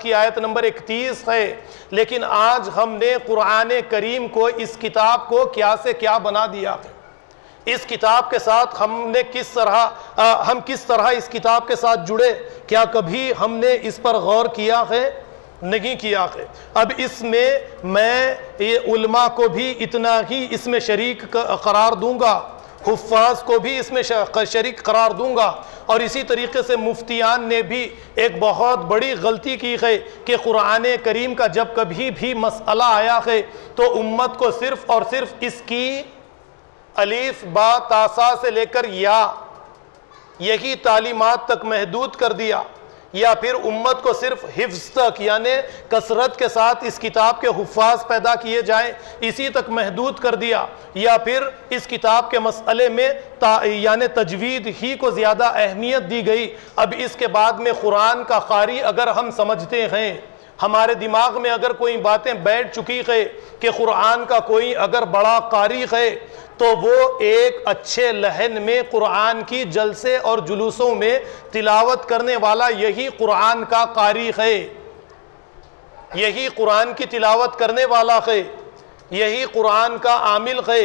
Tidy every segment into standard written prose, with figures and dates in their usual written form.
کی آیت نمبر 31 ہے، لیکن آج ہم نے قرآن کریم کو، اس کتاب کو کیا سے کیا بنا دیا ہے۔ اس کتاب کے ساتھ ہم کس طرح اس کتاب کے ساتھ جڑے، کیا کبھی ہم نے اس پر غور کیا ہے؟ نہیں کیا ہے۔ اب اس میں علماء کو بھی اتنا ہی اس میں شریک قرار دوں گا، حفاظ کو بھی اس میں شریک قرار دوں گا، اور اسی طریقے سے مفتیان نے بھی ایک بہت بڑی غلطی کی ہے کہ قرآن کریم کا جب کبھی بھی مسئلہ آیا ہے تو امت کو صرف اور صرف اس کی الف با تا سا سے لے کر یا یہی تعلیمات تک محدود کر دیا، یا پھر امت کو صرف حفظ تک، یعنی کثرت کے ساتھ اس کتاب کے حفاظ پیدا کیے جائیں اسی تک محدود کر دیا، یا پھر اس کتاب کے مسئلے میں یعنی تجوید ہی کو زیادہ اہمیت دی گئی۔ اب اس کے بعد میں قرآن کا قاری اگر ہم سمجھتے ہیں، ہمارے دماغ میں اگر کوئی باتیں بیٹھ چکی ہے کہ قرآن کا کوئی اگر بڑا قاری ہے تو وہ ایک اچھے لحن میں قرآن کی جلسے اور جلوسوں میں تلاوت کرنے والا یہی قرآن کا قاری ہے، یہی قرآن کی تلاوت کرنے والا ہے، یہی قرآن کا عامل ہے،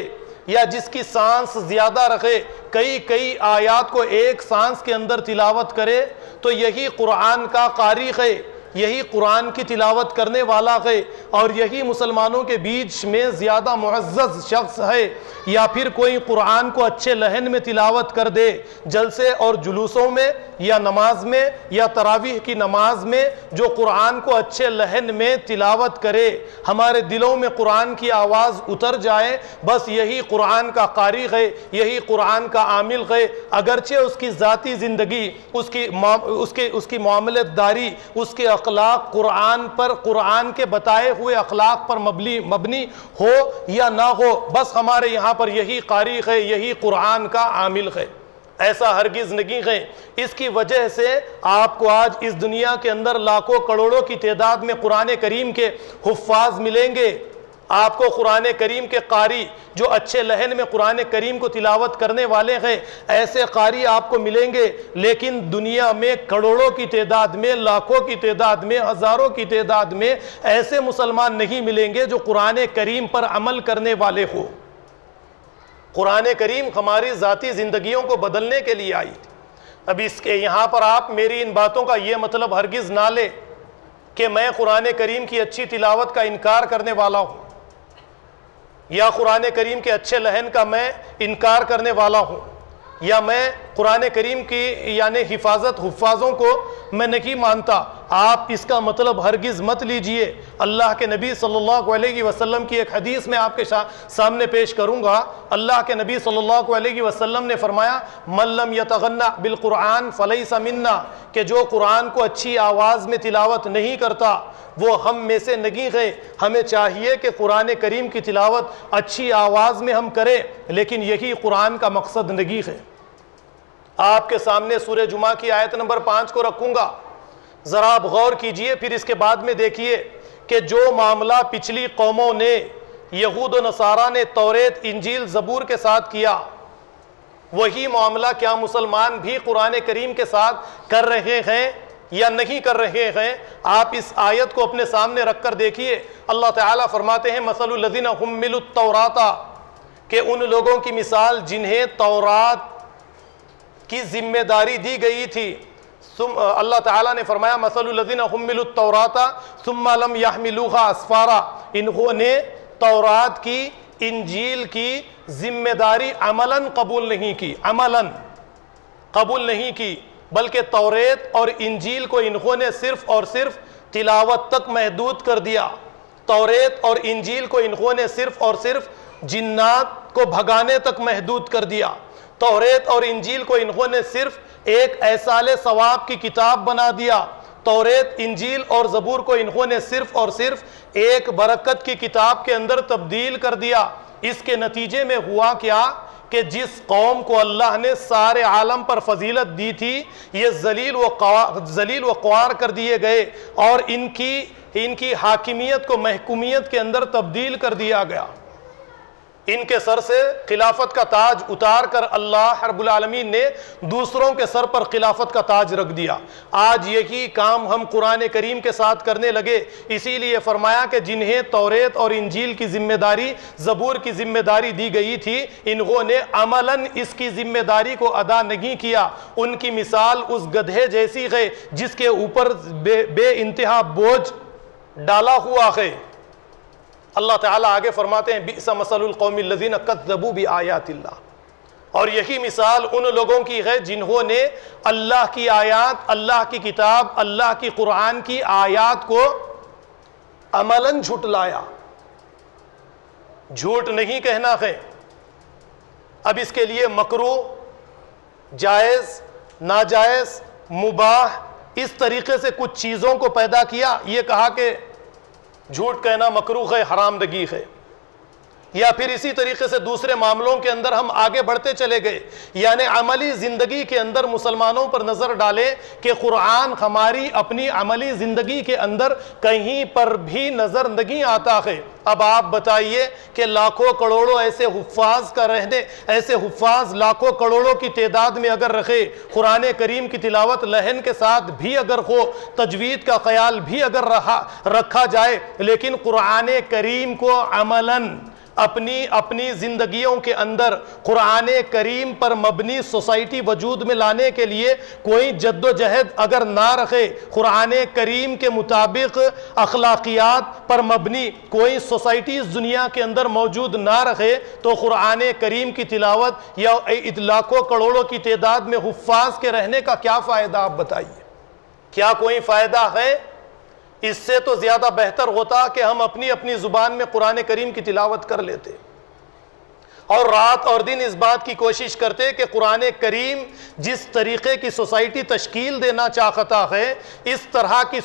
یا جس کی سانس زیادہ رکھے، کئی آیات کو ایک سانس کے اندر تلاوت کرے، تو یہی قرآن کا قاری ہے، یہی قرآن کی تلاوت کرنے والا ہے، اور یہی مسلمانوں کے بیچ میں زیادہ معزز شخص ہے۔ یا پھر کوئی قرآن کو اچھے لحن میں تلاوت کر دے جلسے اور جلوسوں میں، یا نماز میں، یا تراویح کی نماز میں، جو قرآن کو اچھے لحن میں تلاوت کرے، ہمارے دلوں میں قرآن کی آواز اتر جائے، بس یہی قرآن کا قاری ہے، یہی قرآن کا عامل ہے، اگرچہ اس کی ذاتی زندگی، اس کی معاملت داری، اس کے اخلاق قرآن کے بتائے ہوئے اخلاق پر مبنی ہو یا نہ ہو، بس ہمارے یہاں پر یہی قاری ہے، یہی قرآن کا عامل ہے۔ ایسا ہرگز نہیں ہے۔ اس کی وجہ سے آپ کو آج اس دنیا کے اندر لاکھوں کروڑوں کی تعداد میں قرآن کریم کے حفاظ ملیں گے، آپ کو قرآن کریم کے قاری جو اچھے لحن میں قرآن کریم کو تلاوت کرنے والے ہیں، ایسے قاری آپ کو ملیں گے، لیکن دنیا میں کروڑوں کی تعداد میں، لاکھوں کی تعداد میں، ہزاروں کی تعداد میں ایسے مسلمان نہیں ملیں گے جو قرآن کریم پر عمل کرنے والے ہو۔ قرآن کریم ہماری ذاتی زندگیوں کو بدلنے کے لیے آئی تھی۔ اب اس کے یہاں پر آپ میری ان باتوں کا یہ مطلب ہرگز نہ لے کہ میں قرآن کریم کی اچھی تلاوت کا انکار کرنے والا ہوں، یا قرآن کریم کے اچھے لحن کا میں انکار کرنے والا ہوں، یا میں قرآن کریم کی یعنی حفاظوں کو میں نہیں مانتا۔ آپ اس کا مطلب ہرگز مت لیجئے۔ اللہ کے نبی صلی اللہ علیہ وسلم کی ایک حدیث میں آپ کے سامنے پیش کروں گا۔ اللہ کے نبی صلی اللہ علیہ وسلم نے فرمایا، من لم یتغنى بالقرآن فلیس منا، کہ جو قرآن کو اچھی آواز میں تلاوت نہیں کرتا وہ ہم میں سے نہیں ہے۔ ہمیں چاہیے کہ قرآن کریم کی تلاوت اچھی آواز میں ہم کریں، لیکن یہی قرآن کا مقصد نہیں ہے۔ آپ کے سامنے سورہ جمعہ کی آیت نمبر 5 کو رکھوں گا، ذرا آپ غور کیجئے، پھر اس کے بعد میں دیکھیے کہ جو معاملہ پچھلی قوموں نے، یہود و نصارہ نے توریت، انجیل، زبور کے ساتھ کیا، وہی معاملہ کیا مسلمان بھی قرآن کریم کے ساتھ کر رہے ہیں یا نہیں کر رہے ہیں؟ آپ اس آیت کو اپنے سامنے رکھ کر دیکھیے۔ اللہ تعالیٰ فرماتے ہیں، مثل الذین حملوا التوراۃ، کہ ان لوگوں کی مثال جنہیں تورات کی ذمہ داری دی گئی تھی۔ اللہ تعالیٰ نے فرمایا، مثل الذین حملوا التوراۃ ثم لم یحملوها اسفارا، انہوں نے تورات کی، انجیل کی ذمہ داری عملاً قبول نہیں کی، عملاً قبول نہیں کی، بلکہ توریت اور انجیل کو انہوں نے صرف اور صرف تلاوت تک محدود کر دیا۔ توریت اور انجیل کو انہوں نے صرف اور صرف جنات کو بھگانے تک محدود کر دیا۔ توریت اور انجیل کو انہوں نے صرف ایک ایصال ثواب کی کتاب بنا دیا۔ توریت، انجیل اور زبور کو انہوں نے صرف اور صرف ایک برکت کی کتاب کے اندر تبدیل کر دیا۔ اس کے نتیجے میں ہوا کیا کہ جس قوم کو اللہ نے سارے عالم پر فضیلت دی تھی، یہ ذلیل و خوار کر دیے گئے، اور ان کی حاکمیت کو محکومیت کے اندر تبدیل کر دیا گیا۔ ان کے سر سے خلافت کا تاج اتار کر اللہ رب العالمین نے دوسروں کے سر پر خلافت کا تاج رکھ دیا۔ آج یہی کام ہم قرآن کریم کے ساتھ کرنے لگے، اسی لیے فرمایا کہ جنہیں توریت اور انجیل کی ذمہ داری، زبور کی ذمہ داری دی گئی تھی، انہوں نے عملاً اس کی ذمہ داری کو ادا نہیں کیا۔ ان کی مثال اس گدھے جیسی ہے جس کے اوپر بے انتہا بوجھ ڈالا ہوا ہے۔ اللہ تعالیٰ آگے فرماتے ہیں بئس مثل القوم الذین کذبوا بآیات اللہ، اور یہی مثال ان لوگوں کی ہے جنہوں نے اللہ کی آیات، اللہ کی کتاب، اللہ کی قرآن کی آیات کو عملاً جھٹلایا۔ جھوٹ نہیں کہنا ہے، اب اس کے لیے مکروہ، جائز، ناجائز، مباح، اس طریقے سے کچھ چیزوں کو پیدا کیا، یہ کہا کہ جھوٹ کہنا مکروہ ہے، حرامدگی ہے۔ یا پھر اسی طریقے سے دوسرے معاملوں کے اندر ہم آگے بڑھتے چلے گئے، یعنی عملی زندگی کے اندر مسلمانوں پر نظر ڈالیں کہ قرآن ہماری اپنی عملی زندگی کے اندر کہیں پر بھی نظر نہیں آتا ہے۔ اب آپ بتائیے کہ لاکھوں کروڑوں ایسے حفاظ کا رہنے، ایسے حفاظ لاکھوں کروڑوں کی تعداد میں اگر رکھے، قرآن کریم کی تلاوت لہن کے ساتھ بھی اگر ہو، تجوید کا خیال بھی اگر رکھا جائے، لیکن قرآن کریم کو عملاً اپنی زندگیوں کے اندر قرآن کریم پر مبنی سوسائٹی وجود میں لانے کے لیے کوئی جد و جہد اگر نہ رکھے، قرآن کریم کے مطابق اخلاقیات پر مبنی کوئی سوسائٹی اس دنیا کے اندر موجود نہ رکھے، تو قرآن کریم کی تلاوت یا لاکھوں کروڑوں کی تعداد میں حفاظ کے رہنے کا کیا فائدہ؟ آپ بتائیے، کیا کوئی فائدہ ہے؟ اس سے تو زیادہ بہتر ہوتا کہ ہم اپنی زبان میں قرآن کریم کی تلاوت کر لیتے، اور رات اور دن اس بات کی کوشش کرتے کہ قرآن کریم جس طریقے کی سوسائٹی تشکیل دینا چاہتا ہے، اس طرح کی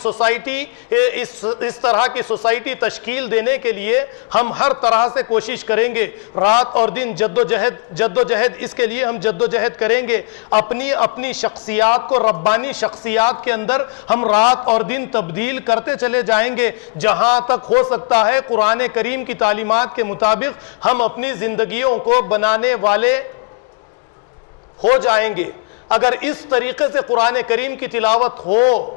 سوسائٹی تشکیل دینے کے لیے ہم ہر طرح سے کوشش کریں گے، رات اور دن جد و جہد اس کے لیے ہم جد و جہد کریں گے، اپنی شخصیات کو ربانی شخصیات کے اندر ہم رات اور دن تبدیل کرتے چلے جائیں گے، جہاں تک ہو سکتا ہے قرآن کریم کی تعلیمات کے مطابق ہم اپنی زندگیوں کو بنانے والے ہو جائیں گے۔ اگر اس طریقے سے قرآن کریم کی تلاوت ہو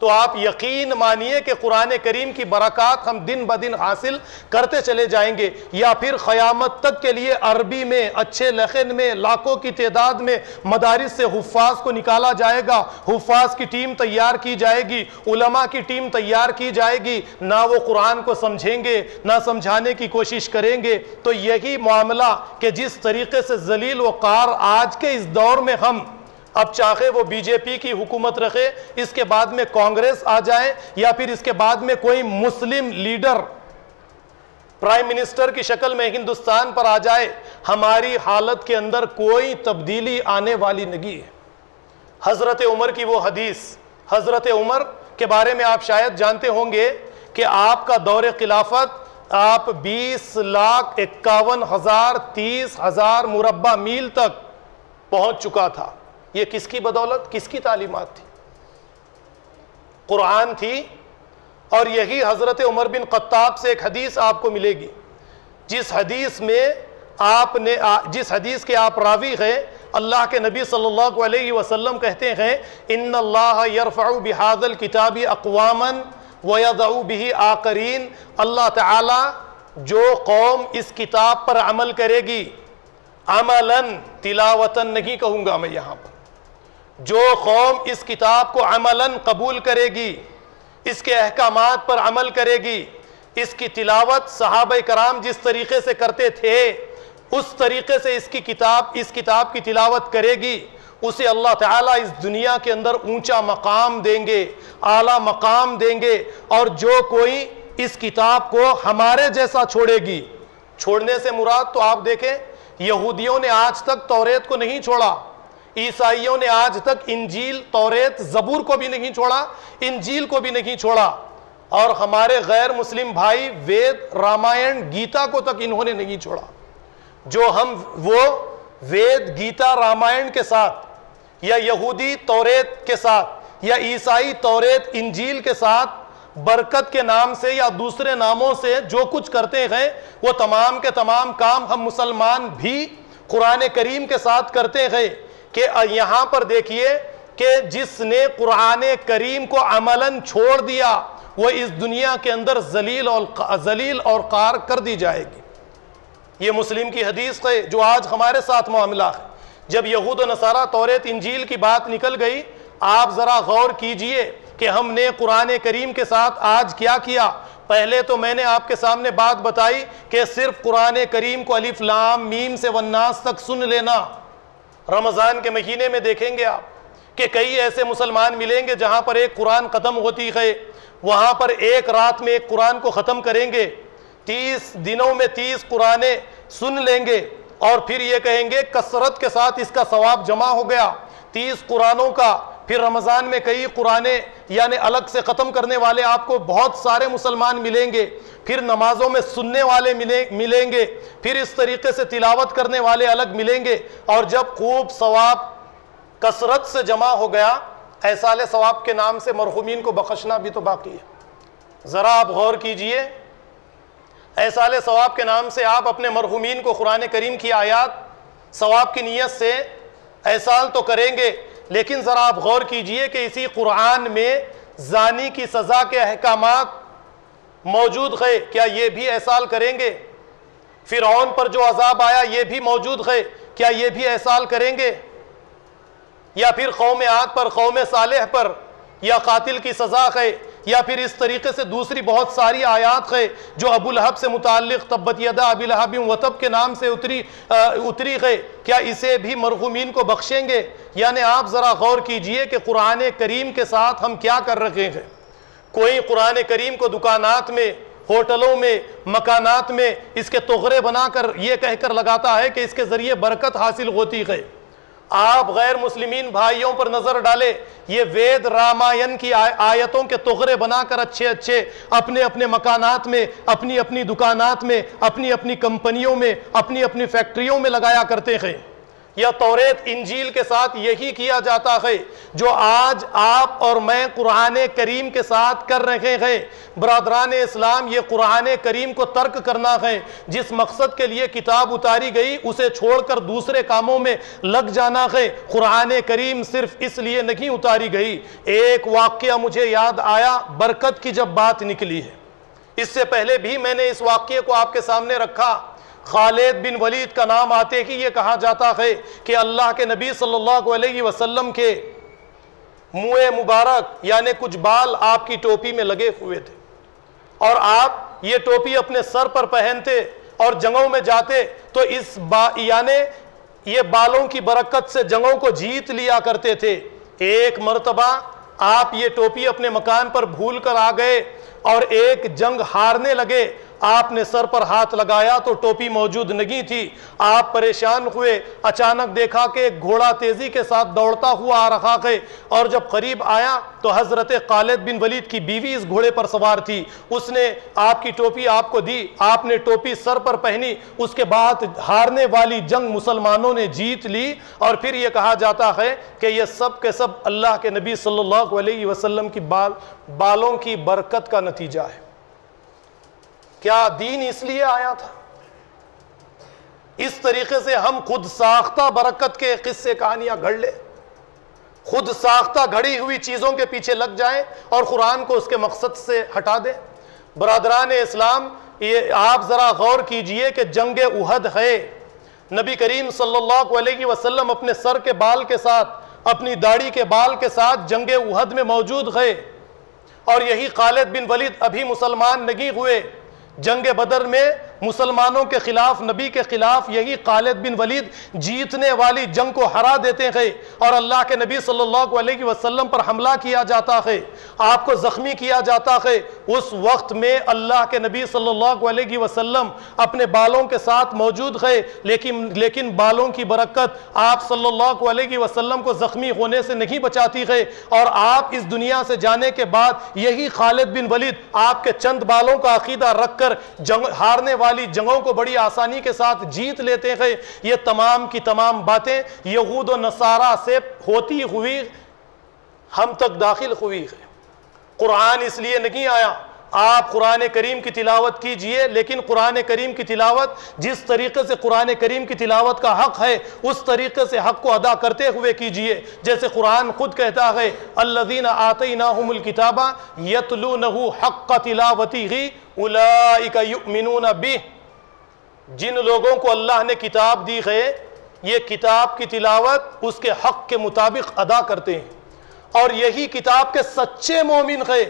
تو آپ یقین مانیے کہ قرآن کریم کی برکات ہم دن بدن حاصل کرتے چلے جائیں گے، یا پھر قیامت تک کے لیے عربی میں اچھے لحن میں لاکھوں کی تعداد میں مدارس سے حفاظ کو نکالا جائے گا، حفاظ کی ٹیم تیار کی جائے گی، علماء کی ٹیم تیار کی جائے گی، نہ وہ قرآن کو سمجھیں گے نہ سمجھانے کی کوشش کریں گے۔ تو یہی معاملہ کہ جس طریقے سے ذلیل وقار آج کے اس دور میں ہم، اب چاہے وہ بی جے پی کی حکومت رکھے، اس کے بعد میں کانگریس آ جائے، یا پھر اس کے بعد میں کوئی مسلم لیڈر پرائم منسٹر کی شکل میں ہندوستان پر آ جائے، ہماری حالت کے اندر کوئی تبدیلی آنے والی نہیں ہے۔ حضرت عمر کی وہ حدیث، حضرت عمر کے بارے میں آپ شاید جانتے ہوں گے کہ آپ کا دور خلافت آپ 20,51,000 30,000 مربع میل تک پہنچ چکا تھا۔ یہ کس کی بدولت، کس کی تعلیمات تھی؟ قرآن تھی۔ اور یہی حضرت عمر بن خطاب سے ایک حدیث آپ کو ملے گی، جس حدیث کے آپ راوی ہیں، اللہ کے نبی صلی اللہ علیہ وسلم کہتے ہیں ان اللہ یرفع بہذا الکتاب اقواما ویضع بہ آخرین، اللہ تعالی جو قوم اس کتاب پر عمل کرے گی، عملاً تلاوتاً نہیں کہوں گا میں یہاں پر، جو قوم اس کتاب کو عملاً قبول کرے گی، اس کے احکامات پر عمل کرے گی، اس کی تلاوت صحابہ کرام جس طریقے سے کرتے تھے اس طریقے سے اس کتاب کی تلاوت کرے گی، اسے اللہ تعالیٰ اس دنیا کے اندر اونچا مقام دیں گے، اعلیٰ مقام دیں گے۔ اور جو کوئی اس کتاب کو ہمارے جیسا چھوڑے گی، چھوڑنے سے مراد تو آپ دیکھیں، یہودیوں نے آج تک توریت کو نہیں چھوڑا، عیسائیوں نے آج تک انجیل، توریت، زبور کو بھی نہیں چھوڑا، انجیل کو بھی نہیں چھوڑا، اور ہمارے غیر مسلم بھائی وید، رامائن، گیتا کو تک انہوں نے نہیں چھوڑا۔ جو ہم وہ وید، گیتا، رامائن کے ساتھ، یا یہودی توریت کے ساتھ، یا عیسائی توریت، انجیل کے ساتھ برکت کے نام سے یا دوسرے ناموں سے جو کچھ کرتے ہیں وہ تمام کے تمام کام ہم مسلمان بھی قرآن کریم کے ساتھ کرتے ہیں کہ یہاں پر دیکھیے کہ جس نے قرآن کریم کو عملاً چھوڑ دیا وہ اس دنیا کے اندر ذلیل اور قار کر دی جائے گی۔ یہ مسلم کی حدیث ہے جو آج ہمارے ساتھ معاملہ ہے۔ جب یہود و نصارہ توریت انجیل کی بات نکل گئی، آپ ذرا غور کیجئے کہ ہم نے قرآن کریم کے ساتھ آج کیا کیا۔ پہلے تو میں نے آپ کے سامنے بات بتائی کہ صرف قرآن کریم کو الف لام میم سے والناس تک سن لینا۔ رمضان کے مہینے میں دیکھیں گے آپ کہ کئی ایسے مسلمان ملیں گے جہاں پر ایک قرآن ختم ہوتی ہے، وہاں پر ایک رات میں ایک قرآن کو ختم کریں گے، 30 دنوں میں 30 قرآنیں سن لیں گے، اور پھر یہ کہیں گے کثرت کے ساتھ اس کا ثواب جمع ہو گیا 30 قرآنوں کا۔ پھر رمضان میں کئی قرآنیں یعنی الگ سے ختم کرنے والے آپ کو بہت سارے مسلمان ملیں گے، پھر نمازوں میں سننے والے ملیں گے، پھر اس طریقے سے تلاوت کرنے والے الگ ملیں گے، اور جب خوب ثواب کثرت سے جمع ہو گیا، ایصال ثواب کے نام سے مرحومین کو بخشنا بھی تو باقی ہے۔ ذرا آپ غور کیجئے، ایصال ثواب کے نام سے آپ اپنے مرحومین کو قرآن کریم کی آیات ثواب کی نیت سے ایصال تو کریں گے، لیکن ذرا آپ غور کیجئے کہ اسی قرآن میں زانی کی سزا کے احکامات موجود ہے، کیا یہ بھی ایصال کریں گے؟ فرعون پر جو عذاب آیا یہ بھی موجود ہے، کیا یہ بھی ایصال کریں گے؟ یا پھر قوم عاد پر، قوم صالح پر یا قاتل کی سزا ہے، یا پھر اس طریقے سے دوسری بہت ساری آیات ہے جو ابو لہب سے متعلق تبت یدا ابی لہب وتب کے نام سے اتری ہے، کیا اسے بھی مرحومین کو بخشیں گے؟ یعنی آپ ذرا غور کیجئے کہ قرآن کریم کے ساتھ ہم کیا کر رہے ہیں۔ کوئی قرآن کریم کو دکانات میں، ہوٹلوں میں، مکانات میں اس کے تغرے بنا کر یہ کہہ کر لگاتا ہے کہ اس کے ذریعے برکت حاصل ہوتی ہے۔ آپ غیر مسلمین بھائیوں پر نظر ڈالے، یہ وید رامائن کی آیتوں کے تغرے بنا کر اچھے اپنے اپنے مکانات میں، اپنی اپنی دکانات میں، اپنی اپنی کمپنیوں میں، اپنی اپنی فیکٹریوں میں لگایا کرتے ہیں۔ یا توریت انجیل کے ساتھ یہی کیا جاتا ہے جو آج آپ اور میں قرآن کریم کے ساتھ کر رہے ہیں۔ برادران اسلام، یہ قرآن کریم کو ترک کرنا ہے، جس مقصد کے لیے کتاب اتاری گئی اسے چھوڑ کر دوسرے کاموں میں لگ جانا ہے۔ قرآن کریم صرف اس لیے نہیں اتاری گئی۔ ایک واقعہ مجھے یاد آیا برکت کی جب بات نکلی ہے، اس سے پہلے بھی میں نے اس واقعے کو آپ کے سامنے رکھا۔ خالد بن ولید کا نام آتے ہی یہ کہا جاتا ہے کہ اللہ کے نبی صلی اللہ علیہ وسلم کے منہ مبارک یعنی کچھ بال آپ کی ٹوپی میں لگے ہوئے تھے، اور آپ یہ ٹوپی اپنے سر پر پہنتے اور جنگوں میں جاتے تو یعنی یہ بالوں کی برکت سے جنگوں کو جیت لیا کرتے تھے۔ ایک مرتبہ آپ یہ ٹوپی اپنے مکان پر بھول کر آ گئے اور ایک جنگ ہارنے لگے، آپ نے سر پر ہاتھ لگایا تو ٹوپی موجود نہیں تھی۔ آپ پریشان ہوئے، اچانک دیکھا کہ ایک گھوڑا تیزی کے ساتھ دوڑتا ہوا آ رہا ہے، اور جب قریب آیا تو حضرت خالد بن ولید کی بیوی اس گھوڑے پر سوار تھی۔ اس نے آپ کی ٹوپی آپ کو دی، آپ نے ٹوپی سر پر پہنی، اس کے بعد ہارنے والی جنگ مسلمانوں نے جیت لی، اور پھر یہ کہا جاتا ہے کہ یہ سب کے سب اللہ کے نبی صلی اللہ علیہ وسلم کی بالوں کی برکت کا نتیجہ ہے۔ کیا دین اس لیے آیا تھا؟ اس طریقے سے ہم خود ساختہ برکت کے قصے کہانیاں گھڑ لیں، خود ساختہ گھڑی ہوئی چیزوں کے پیچھے لگ جائیں اور قرآن کو اس کے مقصد سے ہٹا دیں۔ برادران اسلام، یہ آپ ذرا غور کیجئے کہ جنگ احد ہے، نبی کریم صلی اللہ علیہ وسلم اپنے سر کے بال کے ساتھ، اپنی داڑھی کے بال کے ساتھ جنگ احد میں موجود ہے، اور یہی خالد بن ولید ابھی مسلمان نہیں ہوئے۔ جنگ بدر میں مسلمانوں کے خلاف، نبی کے خلاف یہی خالد بن ولید جیتنے والی جنگ کو ہرا دیتے ہیں، اور اللہ کے نبی صلی اللہ علیہ وسلم پر حملہ کیا جاتا ہے، آپ کو زخمی کیا جاتا ہے۔ اس وقت میں اللہ کے نبی صلی اللہ علیہ وسلم اپنے بالوں کے ساتھ موجود ہے، لیکن بالوں کی برکت آپ صلی اللہ علیہ وسلم کو زخمی ہونے سے نہیں بچاتی ہے، اور آپ اس دنیا سے جانے کے بعد یہی خالد بن ولید آپ کے چند بالوں کا عقیدہ رکھ کر ہارنے والی جنگوں کو بڑی آسانی کے ساتھ جیت لیتے ہیں۔ یہ تمام کی تمام باتیں یہود و نصارہ سے ہوتی ہوئی ہم تک داخل ہوئی ہے۔ قرآن اس لیے نہیں آیا. آپ قرآن کریم کی تلاوت کیجئے، لیکن قرآن کریم کی تلاوت جس طریقے سے قرآن کریم کی تلاوت کا حق ہے اس طریقے سے حق کو ادا کرتے ہوئے کیجئے. جیسے قرآن خود کہتا ہے الذین آتیناہم الکتاب یتلونہ حق تلاوتہ اولئک یؤمنون بہ. جن لوگوں کو اللہ نے کتاب دی ہے یہ کتاب کی تلاوت اس کے حق کے مطابق ادا کرتے ہیں، اور یہی کتاب کے سچے مومن ہیں.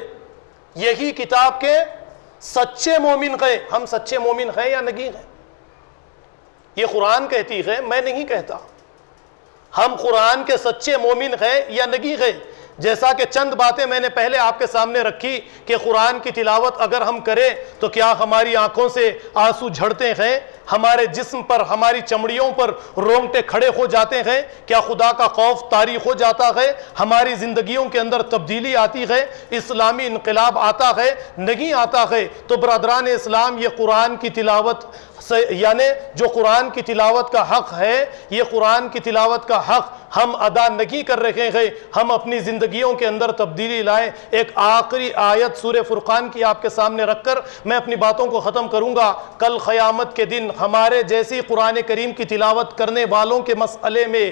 یہی کتاب کے سچے مومن ہیں. ہم سچے مومن ہیں یا نہیں ہیں؟ یہ قرآن کہتی ہے، میں نہیں کہتا. ہم قرآن کے سچے مومن ہیں یا نہیں ہیں؟ جیسا کہ چند باتیں میں نے پہلے آپ کے سامنے رکھی کہ قرآن کی تلاوت اگر ہم کریں تو کیا ہماری آنکھوں سے آنسو جھڑتے ہیں؟ ہمارے جسم پر، ہماری چمڑیوں پر رونگٹے کھڑے ہو جاتے ہیں؟ کیا خدا کا خوف طاری ہو جاتا ہے؟ ہماری زندگیوں کے اندر تبدیلی آتی ہے؟ اسلامی انقلاب آتا ہے؟ نہیں آتا ہے. تو برادران اسلام، یہ قرآن کی تلاوت یعنی جو قرآن کی تلاوت کا حق ہے، یہ قرآن کی تلاوت کا حق ہم ادا نہیں کر رہے ہیں. ہم اپنی زندگیوں کے اندر تبدیلی لائیں. ایک آخری آیت سورہ فرقان کی آپ کے سامنے رکھ کر میں اپنی باتوں کو ختم کروں گا. کل قیامت کے دن ہمارے جیسی قرآن کریم کی تلاوت کرنے والوں کے مسئلے میں،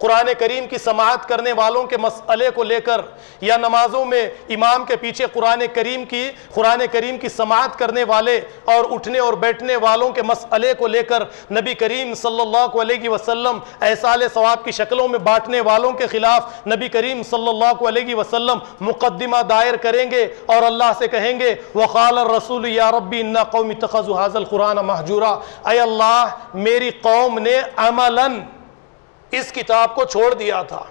قرآن کریم کی سماعت کرنے والوں کے مسئلے کو لے کر، یا نمازوں میں امام کے پیچھے قرآن کریم کی سماعت کرنے والے اور اٹھنے اور بیٹھنے والوں کے مسئلے کو لے کر نبی کریم صلی اللہ علیہ وسلم ایصال ثواب کی شکلوں میں بانٹنے والوں کے خلاف نبی کریم صلی اللہ علیہ وسلم مقدمہ دائر کریں گے اور اللہ سے کہیں گے وقال الرسول یا ربی ان قوم اتخذوا هذا القرآن مہجورا. اے اللہ، میری قوم نے عملاً اس کتاب کو چھوڑ دیا تھا،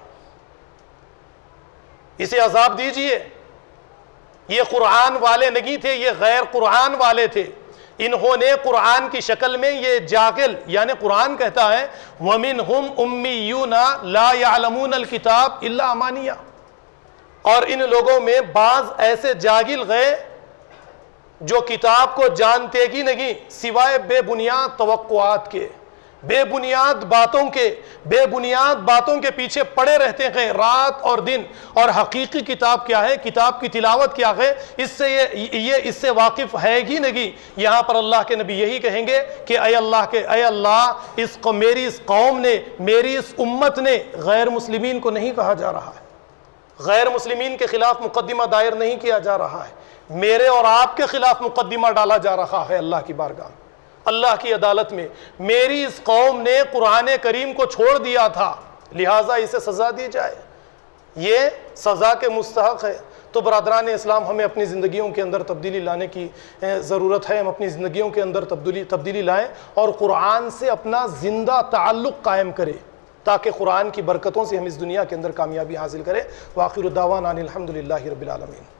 اسے عذاب دیجئے. یہ قرآن والے نہیں تھے، یہ غیر قرآن والے تھے. انہوں نے قرآن کی شکل میں یہ جاہل، یعنی قرآن کہتا ہے وَمِنْهُمْ أُمِّيُّونَ لَا يَعْلَمُونَ الْكِتَابَ إِلَّا أَمَانِيَّ. اور ان لوگوں میں بعض ایسے جاہل گئے جو کتاب کو جانتے ہی نہیں سوائے بے بنیاد توقعات کے، بے بنیاد باتوں کے پیچھے پڑے رہتے ہیں رات اور دن. اور حقیقی کتاب کیا ہے، کتاب کی تلاوت کیا ہے، اس سے واقف ہے ہی نہیں. یہاں پر اللہ کے نبی یہی کہیں گے کہ اے اللہ میری اس قوم نے، میری اس امت نے، غیر مسلمین کو نہیں کہا جا رہا ہے، غیر مسلمین کے خلاف مقدمہ دائر نہیں کیا جا رہا ہے، میرے اور آپ کے خلاف مقدمہ ڈالا جا رہا ہے اللہ کی بارگاہ میں، اللہ کی عدالت میں. میری اس قوم نے قرآن کریم کو چھوڑ دیا تھا، لہٰذا اسے سزا دی جائے، یہ سزا کے مستحق ہے. تو برادران اسلام، ہمیں اپنی زندگیوں کے اندر تبدیلی لانے کی ضرورت ہے. ہم اپنی زندگیوں کے اندر تبدیلی لائیں اور قرآن سے اپنا زندہ تعلق قائم کریں تاکہ قرآن کی برکتوں سے ہم اس دنیا کے اندر کامیابی حاصل کریں. وآخر دعوانا ان الحمد للہ رب العالمین.